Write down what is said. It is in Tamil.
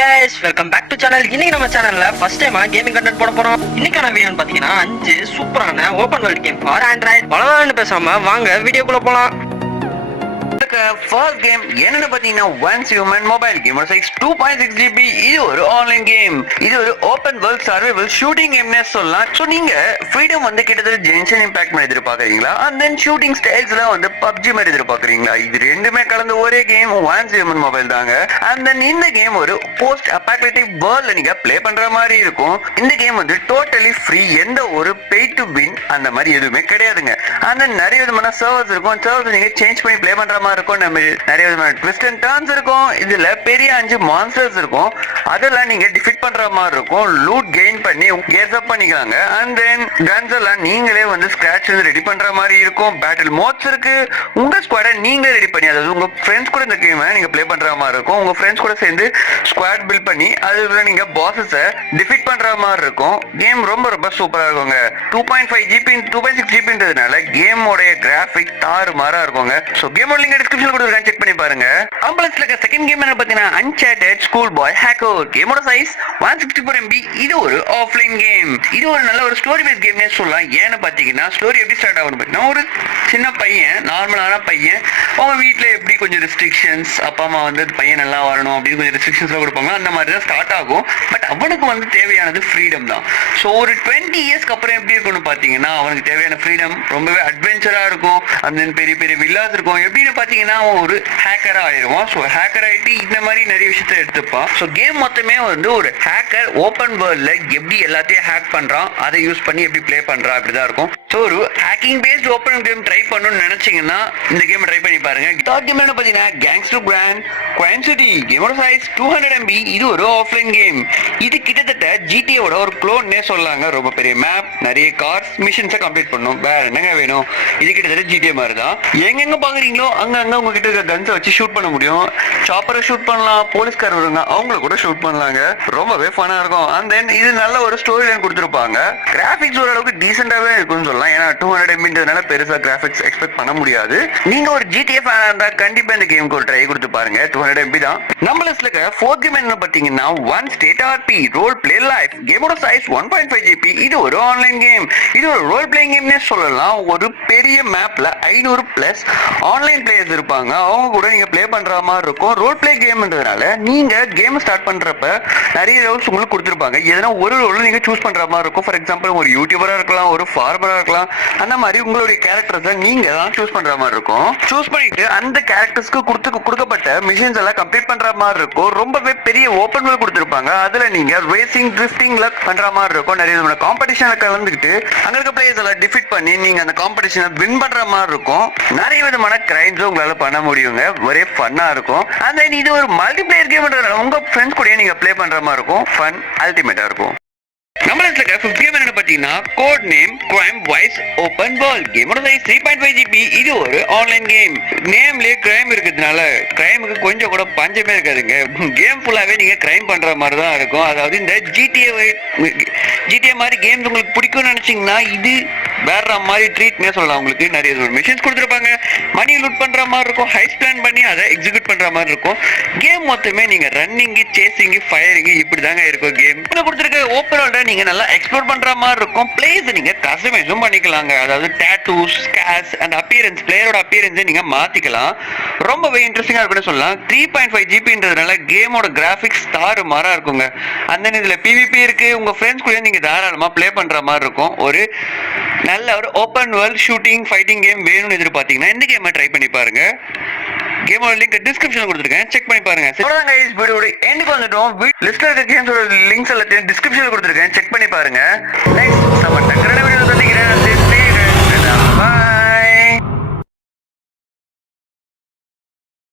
guys, welcome back to channel. இன்னைக்கு நம்ம சேனல்ல ஃபர்ஸ்ட் டைமா கேமிங் கண்டென்ட் போட போறோம். இன்னைக்கான வீடியோ பாத்தீங்கன்னா 5 சூப்பரான open world game for Android. பலவான்னு பேசாம வாங்க வீடியோக்குள்ள போலாம். ஃபர்ஸ்ட் கேம் என்னன்னு பாத்தீங்கன்னா once human mobile game 2.6 GB. இது ஒரு ஆன்லைன் கேம். இது ஒரு ஓபன் வேர்ல்ட் சர்வைவல் ஷூட்டிங் கேம்னே சொல்லலாம். ஸோ நீங்க ஃப்ரீடம் வந்து கிட்டத்தட்ட ஜென்ஷன் இம்பாக்ட் மாதிரி எதிர்பார்க்குறீங்களா, அண்ட் தென் ஷூட்டிங் ஸ்டைல்ஸ்லாம் வந்து பப்ஜி மாதிரி எதிர்பார்க்குறீங்களா? இது ரெண்டுமே கலந்த ஒரே கேம் ஒன்ஸ் ஹியூமன் மொபைல் தாங்க. அண்ட் தென் இந்த கேம் ஒரு போஸ்ட் அப்பாக்லிப்டிக் வேர்ல்ட்ல நீங்க ப்ளே பண்ற மாதிரி இருக்கும். இந்த கேம் வந்து டோட்டலி ஃப்ரீ, எந்த ஒரு பே டு வின் அந்த மாதிரி எதுவுமே கிடையாதுங்க. அண்ட் தென் நிறைய விதமான சர்வர்ஸ் இருக்கும். சர்வர்ஸ் நீங்க சேஞ்ச் பண்ணி ப்ளே பண்ற மாதிரி இருக்கும். நிறைய விதமான ட்விஸ்ட் அண்ட் டர்ன்ஸ் இருக்கும். இதுல பெரிய 5 மான்ஸ்டர்ஸ் இருக்கும். அதெல்லாம் நீங்க டிஃபீட் பண்ற மாதிரி இருக்கும். லூட் கெயின் பண்ணி கேஸ் அப் பண்ணிக்கலாங்க. அண்ட் தென் கன்ஸ் எல்லாம் நீங்களே வந்து ஸ்கிராட்ச் வந்து ரெடி பண்ற மாதிரி இருக்கும். பேட்டில் மோட்ஸ் இருக்கு. உங்க ஸ்குவாடை நீங்களே ரெடி பண்ணி, அதாவது உங்க ஃப்ரெண்ட்ஸ் கூட இந்த கேமை நீங்க ப்ளே பண்ற மாதிரி இருக்கும். உங்க ஃப்ரெண்ட்ஸ் கூட சேர்ந்து ஸ்குவாட் பில்ட் பண்ணி அதுல நீங்க பாஸஸை டிஃபீட் பண்ற மாதிரி இருக்கும். கேம் ரொம்ப ரொம்ப சூப்பரா இருக்குங்க. 2.5 GB 2.6 GBன்றதுனால கேமோடைய கிராஃபிக் தாறு மாறா இருக்குங்க. ஸோ கேமோட லிங்க் டிஸ்கிரிப்ஷன்ல கொடுத்துருக்கேன், செக் பண்ணி பாருங்க. ஆம்புலன்ஸ்ல இருக்க செகண்ட் கேம் என்ன பார்த்தீங்கன்னா அன்சார்ட்டட் ஸ்கூல் பாய் ஹேக்கர். கேமோட சைஸ் 164 MB. இது ஒரு ஆஃப்லைன் கேம். இது ஒரு நல்ல ஒரு ஸ்டோரி பேஸ் கேம்னே சொல்லலாம். ஏன்னு பார்த்தீங்கன்னா ஸ்டோரி எப்படி ஸ்டார்ட் ஆகும் பார்த்தீங்கன்னா, ஒரு சின்ன பையன், நார்மலான பையன், அவங்க வீட்டில் எப்படி கொஞ்சம் ரெஸ்ட்ரிக்ஷன்ஸ், அப்பா அம்மா வந்து பையன் நல்லா வரணும் அப்படின்னு கொஞ்சம் ரெஸ்ட்ரிக்ஷன்ஸ்லாம் கொடுப்பாங்க. அந்த மாதிரி தான் ஸ்டார்ட் ஆகும். பட் அவனுக்கு வந்து தேவையானது ஃப்ரீடம் தான். ஸோ ஒரு 20 இயர்ஸ்க்கு அப்புறம் எப்படி இருக்கும்னு பார்த்தீங்கன்னா, அவனுக்கு தேவையான ஃப்ரீடம் ரொம்பவே அட்வென்ச்சராக இருக்கும். அந்த பெரிய பெரிய வில்லாஸ் இருக்கும். எப்படின்னு பார்த்தீங்கன்னா அவன் ஒரு ஹேக்கராக ஆயிடுவான். ஸோ ஹேக்கர் ஆகிட்டு இந்த மாதிரி நிறைய விஷயத்த எடுத்துப்பான். ஸோ கேம் மொத்தமே வந்து ஒரு ஹேக்கர் ஓப்பன் வேர்ல்டில் எப்படி எல்லாத்தையும் ஹேக் பண்ணுறான், அதை யூஸ் பண்ணி எப்படி ப்ளே பண்ணுறான், அப்படி தான் இருக்கும். ஸோ ஒரு hacking based open game try பண்ணணும்னு நினச்சிங்கன்னா இந்த கேமை ட்ரை பண்ணி பாருங்க. தேர்ட் கேம் என்ன பார்த்தீங்கன்னா கேங்ஸ்டர் கிராண்ட் கிரைம் சிட்டி. கேமோட சைஸ் 200 MB. இது ஒரு ஆஃப்லைன் கேம். இது கிட்டத்தட்ட ஜிடிஏவோட ஒரு க்ளோன்னே சொல்லாங்க. ரொம்ப பெரிய மேப், நிறைய கார்ஸ், மிஷன்ஸை கம்ப்ளீட் பண்ணணும். வேற என்னங்க வேணும்? இது கிட்டத்தட்ட ஜிடிஏ மாதிரி தான். எங்கெங்க பாக்குறீங்களோ அங்கங்க உங்ககிட்ட இருக்க கன்ஸை வச்சு ஷூட் பண்ண முடியும். சாப்பரை ஷூட் பண்ணலாம், போலீஸ்கார் வருங்க அவங்கள கூட ஷூட் பண்ணலாங்க. ரொம்பவே ஃபனா இருக்கும். அண்ட் தென் இது நல்ல ஒரு ஸ்டோரி லைன் கொடுத்துருப்பாங்க. கிராஃபிக்ஸ் ஓரளவுக்கு டீசெண்டாவே இருக்கும்னு சொல்லலாம். ஏன்னா 200 MBன்றதுனால பெருசா கிராஃபிக்ஸ் எக்ஸ்பெக்ட் பண்ண முடியாது. நீங்க ஒரு ஜிடிஏ ஃபேனா இருந்தா கண்டிப்பா இந்த கேமுக்கு ஒரு ட்ரை கொடுத்து பாருங்க. 200 MB தான். நம்ம லிஸ்ட்ல இருக்க ஃபோர்த் கேம் என்ன பாத்தீங்கன்னா one state RP role play life. கேமோட சைஸ் 1.5 GB. இது ஒரு ஆன்லைன் கேம். இது ஒரு ரோல் பிளேயிங் கேம்னே சொல்லலாம். ஒரு பெரிய மேப்ல 500+ ஆன்லைன் பிளேயர்ஸ் இருப்பாங்க. அவங்க கூட நீங்க ப்ளே பண்ற மாதிரி இருக்கும். ரோல் பிளே கேம்ன்றதுனால நீங்க கேம் ஸ்டார்ட் பண்றப்ப நிறைய ரோல்ஸ் உங்களுக்கு கொடுத்துருப்பாங்க. எதனா ஒரு ரோல் நீங்க சூஸ் பண்ற மாதிரி இருக்கும். ஃபார் எக்ஸாம்பிள் ஒரு யூடியூபரா இருக்கலாம், ஒரு ஃபார்மரா இருக்கலாம். அந்த மாதிரி உங்களுடைய கேரக்டர்ஸை நீங்க தான் சூஸ் பண்ற மாதிரி இருக்கும். சூஸ் பண்ணிட்டு அந்த கேரக்டர்ஸ்க்கு கொடுக்கப்பட்ட மிஷன்ஸ் எல்லாம் கம்ப்ளீட் பண்ற மாதிரி இருக்கும். ரொம்பவே பெரிய ஓப்பன் வேர்ல்ட் கொடுத்துருப்பாங்க. அதுல நீங்க ரேசிங் ட்ரிஃப்டிங்ல பண்ற மாதிரி இருக்கும். நிறைய விதமான காம்படிஷன்ல கலந்துக்கிட்டு அங்க இருக்க பிளேயர்ஸ் எல்லாம் டிஃபீட் பண்ணி நீங்க அந்த காம்படிஷனை வின் பண்ற மாதிரி இருக்கும். நிறைய விதமான கிரைம்ஸும் உங்களால பண்ண முடியுங்க. ஒரே ஃபன்னா இருக்கும். அண்ட் தென் இது ஒரு மல்டிபிளேயர் கேம்ன்றதுனால உங்க ஃப்ரெண்ட்ஸ் கூட நீங்க ப்ளே பண்ற மாதிரி இருக்கும். ஃபன் அல்டிமேட்டா இருக்கும். நம்ம லிஸ்ட்ல ஃபிஃப்த் கேம் என்ன பாத்தீங்கன்னா code name crime voice open world. கேமோட சைஸ் 3.5 GB. இது ஒரு ஆன்லைன் கேம். நேம்லயே கிரைம் இருக்கிறதுனால கிரைமுக்கு கொஞ்சம் கூட பஞ்சமே இருக்காதுங்க. கேம் ஃபுல்லாவே நீங்க கிரைம் பண்ற மாதிரி தான் இருக்கும். அதாவது இந்த ஜிடிஏ மாதிரி கேம்ஸ் உங்களுக்கு பிடிக்கும்னு நினைச்சீங்கன்னா இது வேற மாதிரி ட்ரீட்னே சொல்லலாம். உங்களுக்கு நிறைய மிஷன்ஸ் கொடுத்துருப்பாங்க. மணி லூட் பண்ற மாதிரி இருக்கும். ஹைஸ் பிளான் பண்ணி அதை எக்ஸிக்யூட் பண்ற மாதிரி இருக்கும். கேம் மொத்தமே நீங்க ரன்னிங், சேசிங், ஃபயரிங் இப்படி தாங்க இருக்கும். கேம் கொடுத்துருக்க ஓப்பன் வேர்ல்ட நீங்க நல்லா எக்ஸ்ப்ளோர் பண்ற மாதிரி இருக்கும். பிளேஸ் நீங்க கஸ்டமைஸும் பண்ணிக்கலாங்க. அதாவது டாட்டூஸ், ஸ்கார்ஸ் அண்ட் அப்பியரன்ஸ், பிளேயரோட அப்பியரன்ஸை நீங்க மாத்திக்கலாம். ரொம்பவே இன்ட்ரெஸ்டிங்கா இருக்குன்னு சொல்லலாம். 3.5 GBன்றதுனால கேமோட கிராஃபிக்ஸ் தாறு மாறா இருக்குங்க. அந்த இதுல PVP இருக்கு. உங்க ஃப்ரெண்ட்ஸ் கூட நீங்க தாராளமா ப்ளே பண்ற மாதிரி இருக்கும். ஒரு நல்ல ஒரு open world shooting fighting game வேணும்னு எதிர்பார்த்தீங்கன்னா இந்த கேமை ட்ரை பண்ணி பாருங்க. கேமோட லிங்க் டிஸ்கிரிப்ஷன்ல கொடுத்துருக்கேன், செக் பண்ணி பாருங்க. அவ்வளவுதான் गाइस, வீடியோட எண்டுக்கு வந்துட்டோம். லிஸ்ட்ல இருக்க கேம்ஸோட லிங்க்ஸ் எல்லாத்தையும் டிஸ்கிரிப்ஷன்ல கொடுத்துருக்கேன், செக் பண்ணி பாருங்க. நெக்ஸ்ட்